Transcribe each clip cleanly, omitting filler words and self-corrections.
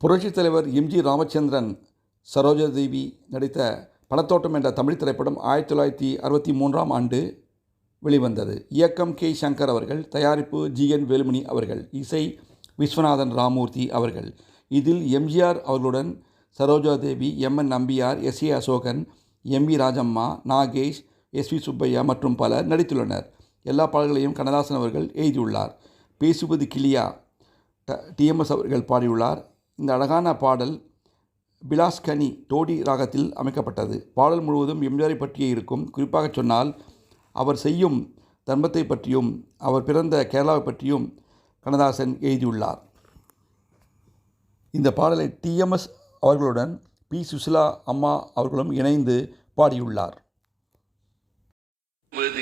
புரட்சித் தலைவர் எம்ஜி ராமச்சந்திரன், சரோஜாதேவி நடித்த பணத்தோட்டம் என்ற தமிழ் திரைப்படம் 1963ஆம் ஆண்டு வெளிவந்தது. இயக்கம் கே. சங்கர் அவர்கள், தயாரிப்பு ஜி.என். வேலுமணி அவர்கள், இசை விஸ்வநாதன் ராமமூர்த்தி அவர்கள். இதில் எம்ஜிஆர் அவர்களுடன் Sarojadevi, எம்.என். Nambiar, SA. Asokan, MV. Rajamma, Nagesh, SV. Subbaiah மற்றும் பலர் நடித்துள்ளனர். எல்லா பாடல்களையும் கண்ணதாசன் அவர்கள் எழுதியுள்ளார். பேசுவது கிளியா டி.எம்.எஸ். அவர்கள் பாடியுள்ளார். இந்த அழகான பாடல் பிலாஸ்கனி டோடி ராகத்தில் அமைக்கப்பட்டது. பாடல் முழுவதும் எம்ஜிஆரை பற்றியே இருக்கும். குறிப்பாக சொன்னால், அவர் செய்யும் தர்மத்தை பற்றியும் அவர் பிறந்த கேரளாவை பற்றியும் கண்ணதாசன் எழுதியுள்ளார். இந்த பாடலை டி.எம்.எஸ். அவர்களுடன் பி. சுசிலா அம்மா அவர்களும் இணைந்து பாடியுள்ளார்.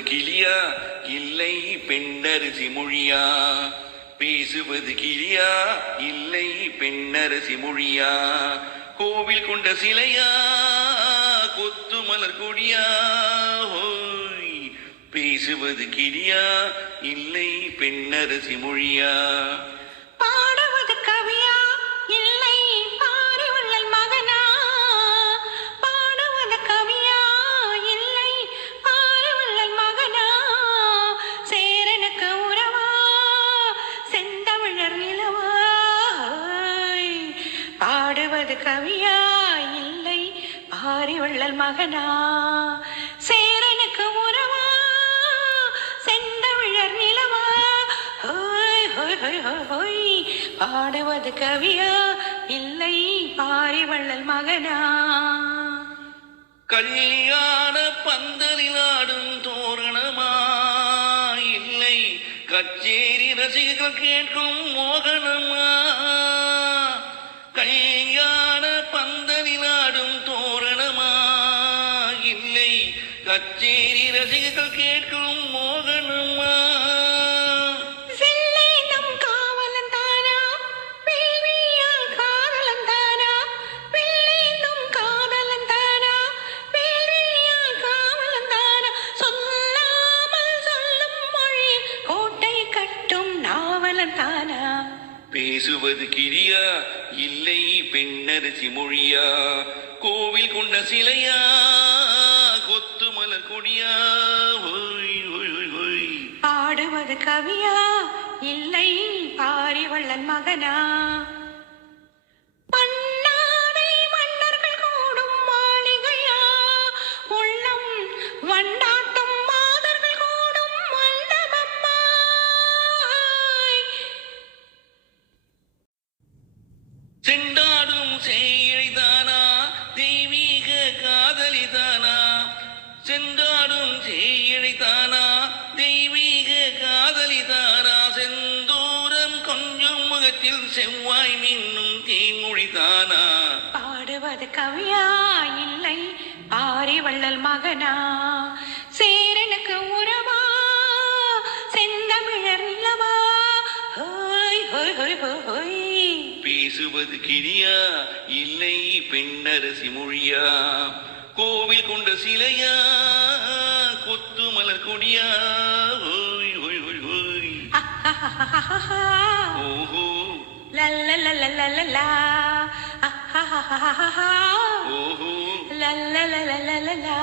கிளியா இல்லை பெண்ணரசி மொழியா, பேசுவது கிளியா இல்லை பெண்ணரசி மொழியா, கோவில் கொண்ட சிலையா கொத்து மலர் கொடியா, பேசுவது கிளியா இல்லை பெண்ணரசி மொழியா, பாடுவது கவியா இல்லை பாரி உள்ளல் மகனா, பாடுவது கவியா இல்லை பாரி உள்ளல் மகனா, சேரனுக்கு உறவா செந்தமிழர் நிலவா, பாடுவது கவியா இல்லை பாரி உள்ளல் மகனா, சேரனுக்கு உறவா செந்தமிழர் நிலவா, பாடுவது கவியா இல்லை பாரி வள்ளல் மகனா. கல்யாண பந்தலில் ஆடும் தோரணமா இல்லை கச்சேரி ரசிகர்கள் கேட்கும் மோகனமா, கல்யாண பந்தலில் ஆடும் தோரணமா இல்லை கச்சேரி ரசிகர்கள் கேட்கும் மோகனமா, பேசுவது கிளியா இல்லை பெண்ணரசி மொழியா, கோவில் கொண்ட சிலையா கொத்து மலர் கொடியா, பாடுவது கவியா இல்லை பாரி வள்ளல் மகனா, பன்னாடை மன்னர்கள் கூடும் மாளிகையா, உள்ளம் வண்டாட்டும் மாதர்கள் கூடும் மண்டபம்மா, செண்டாடும் செய்தானா தெய்வீக காதலிதானா, செண்டாடும் செய்தானா தெய்வீக காதலிதானா, செந்தூரம் கொஞ்சம் முகத்தில் செவ்வாய் மின்னும் தேன்மொழிதானா, பாடுவது கவியா இல்லை பாரி வள்ளல் மகனா, சேரனுக்கு உறவா செந்தமிழர் நிலவா, பேசுவது கிளியா இல்லை பெண்ணரசி மொழியா, கோவில் கொண்ட சிலையா கொத்து மலர் கொடியா, ஓஹோ லல்லலலலலலா, ஓஹோ லல்லலலலலலா.